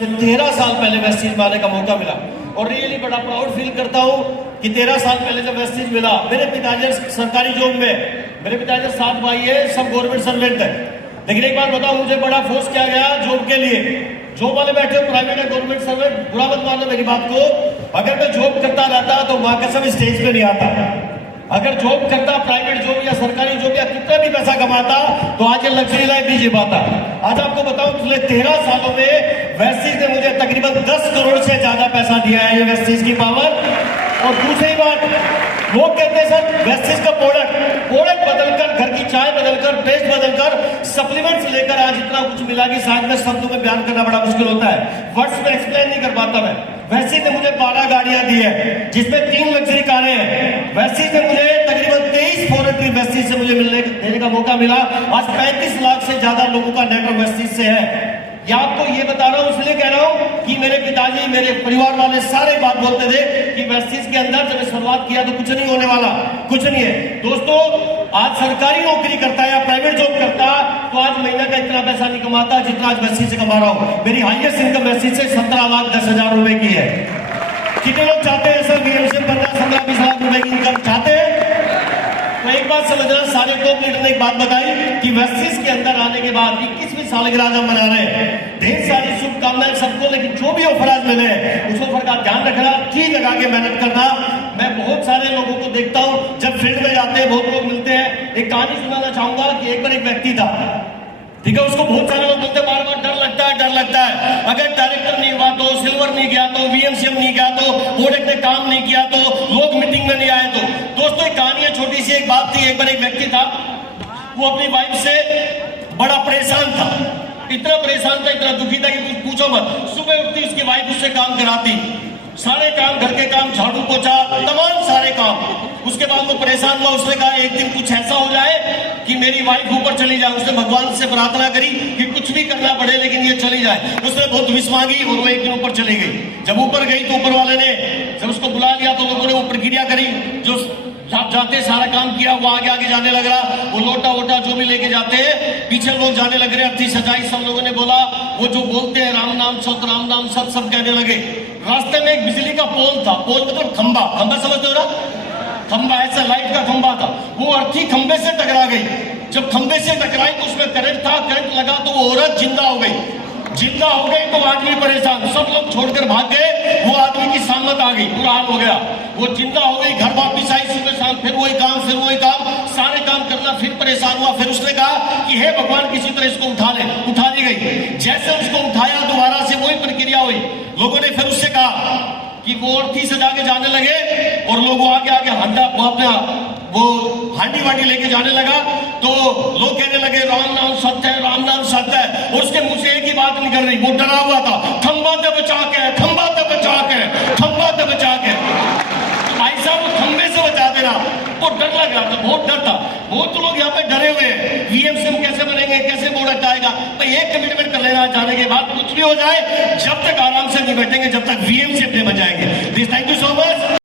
13 साल पहले वेस्टीज में आने का मौका मिला और रियली बड़ा प्राउड फील करता हूँ कि 13 साल पहले जब वेस्टीज मिला, मेरे पिताजी सरकारी जॉब में, मेरे पिताजी 7 भाई है, सब गवर्नमेंट सर्वेंट है। लेकिन एक बात बताओ, मुझे बड़ा फोर्स किया गया जॉब के लिए। जॉब वाले बैठे हो, प्राइवेट है, गवर्नमेंट सर्वेंट, बुरा मत मानो मेरी बात को। अगर मैं जॉब करता रहता तो माँ कसम स्टेज पे नहीं आता। अगर जॉब करता, प्राइवेट जॉब या सरकारी जॉब या कितना भी पैसा कमाता, तो आज ये लग्जरी लाइफ नहीं जी पाता। आज आपको बताऊं, पिछले 13 सालों में वेस्टीज ने मुझे तकरीबन 10 करोड़ से ज्यादा पैसा दिया है, ये वेस्टीज की पावर। और दूसरी बात, लोग कहते हैं सर वेस्टीज का प्रोडक्ट बदलकर, घर की चाय बदलकर, टेस्ट बदलकर, सप्लीमेंट्स लेकर आज इतना कुछ मिला कि शायद में शब्दों में बयान करना बड़ा मुश्किल होता है, वर्ड्स में एक्सप्लेन नहीं कर पाता मैं। वेस्टीज ने मुझे 12 गाड़ियां दी है, जिसमें 3 लग्जरी कारें हैं। वेस्टीज ने मुझे तकरीबन 23 फॉरेन ट्रिप वेस्टीज से मुझे देने का मौका मिला। आज 35 लाख से ज्यादा लोगों का नेटवर्क वेस्टीज से है। या आपको ये बता रहा हूं, इसलिए कह रहा हूं कि मेरे पिताजी, मेरे परिवार वाले सारे बात बोलते थे कि वेस्टीज के अंदर जब शुरुआत किया तो कुछ नहीं होने वाला, कुछ नहीं है। दोस्तों, आज सरकारी नौकरी करता है या प्राइवेट जॉब करता तो आज महीने का इतना पैसा नहीं कमाता जितना आज वेस्टीज से कमा रहा हूं। मेरी हाईएस्ट इनकम वेस्टीज से 17,10,000 रुपए की है। कितने लोग चाहते हैं सर वीएमसी बनना, 15-20 लाख रुपए की इनकम चाहते हैं? तो एक बात समझना, सारे टॉप लीडर ने एक बात बताई कि वेस्टीज के अंदर आने के बाद 21वीं सालगिरह हम मना रहे हैं। ढेर सारी शुभकामनाएं सबको, लेकिन जो भी ऑफर आज मिले उस ऑफर का ध्यान रखना, की लगा के मेहनत करना। मैं बहुत सारे लोगों को देखता हूं, जब फील्ड में जाते हैं बहुत लोग मिलते हैं। एक कहानी सुनाना चाहूंगा कि एक बार एक व्यक्ति था, ठीक है, उसको बहुत सारे लोग बोलते, बार बार डर लगता है, डर लगता है। अगर डायरेक्टर नहीं हुआ तो, सिल्वर नहीं गया तो, वीएमसीएम नहीं गया तो, प्रोडक्ट ने काम नहीं किया तो, लोग मीटिंग में नहीं आए तो। दोस्तों, एक कहानी है, छोटी सी एक बात थी। एक बार एक व्यक्ति था, वो अपनी वाइफ से बड़ा परेशान था, इतना परेशान था, इतना दुखी था कि कुछ पूछो मत। सुबह उठती उसकी वाइफ उससे काम कराती, सारे काम, घर के काम, झाड़ू पोछा, तमाम सारे काम। उसके बाद वो परेशान हुआ, उसने कहा एक दिन कुछ ऐसा हो जाए कि मेरी वाइफ ऊपर चली जाए। उसने भगवान से प्रार्थना करी कि कुछ भी करना पड़े लेकिन ये चली जाए। उसने बहुत विश मांगी और वो एक दिन ऊपर चली गई। जब ऊपर गई तो ऊपर वाले ने जब उसको बुला लिया तो लोगों ने वो प्रक्रिया करी, जो जाते सारा काम किया, वो आगे आगे जाने लग रहा। वो लोटा वोटा जो भी लेके जाते हैं, पीछे लोग जाने लग रहे, अर्थी सजाई, सब लोगों ने बोला। वो जो बोलते हैं राम नाम सत, राम नाम सत, सब कहने लगे। रास्ते में एक बिजली का पोल था, पोल मतलब खंबा, खंबा समझते हो ना, खंबा ऐसा लाइट का खंबा था। वो अर्थी खंबे से टकरा गई। जब खंबे से टकराई तो उसमें करंट था, करंट लगा तो वो औरत जिंदा हो गई। जिंदा हो गई तो आदमी परेशान, सब लोग छोड़कर भाग गए। वो आदमी की सामत आ गई, बुरा हाल हो गया। वो जिंदा हो गई, घर वापिस आई, सुबह शाम फिर वही काम, फिर वही काम, सारे काम करना, फिर परेशान हुआ। फिर उसने कहा कि हे भगवान, किसी तरह इसको उठा ले। उठा दी गई। जैसे उसको उठाया, दोबारा से वही प्रक्रिया हुई। लोगों ने फिर उससे कहा कि वो अर्थी सजा के जाने लगे और लोग आगे आगे हंडा, अपना वो हांडी वांडी लेके जाने लगा। तो लोग कहने लगे राम नाम सत्य है, राम नाम सत्य है। और उसके मुंह से एक ही बात निकल रही, वो डरा हुआ था, खंबा से बचा के, खंबा से बचा के, खंबा से बचा के। भाई साहब, वो खंबे से बचा देना, वो डर लग रहा था, बहुत डर था। बहुत लोग यहाँ पे डरे हुए हैं, वीएमसीएम कैसे बनेंगे, कैसे प्रोडक्ट आएगा। भाई एक कमिटमेंट कर लेना, जाने के बाद कुछ भी हो जाए, जब तक आराम से नहीं बैठेंगे, जब तक वीएमसीएम बन जाएंगे। Thank you so much.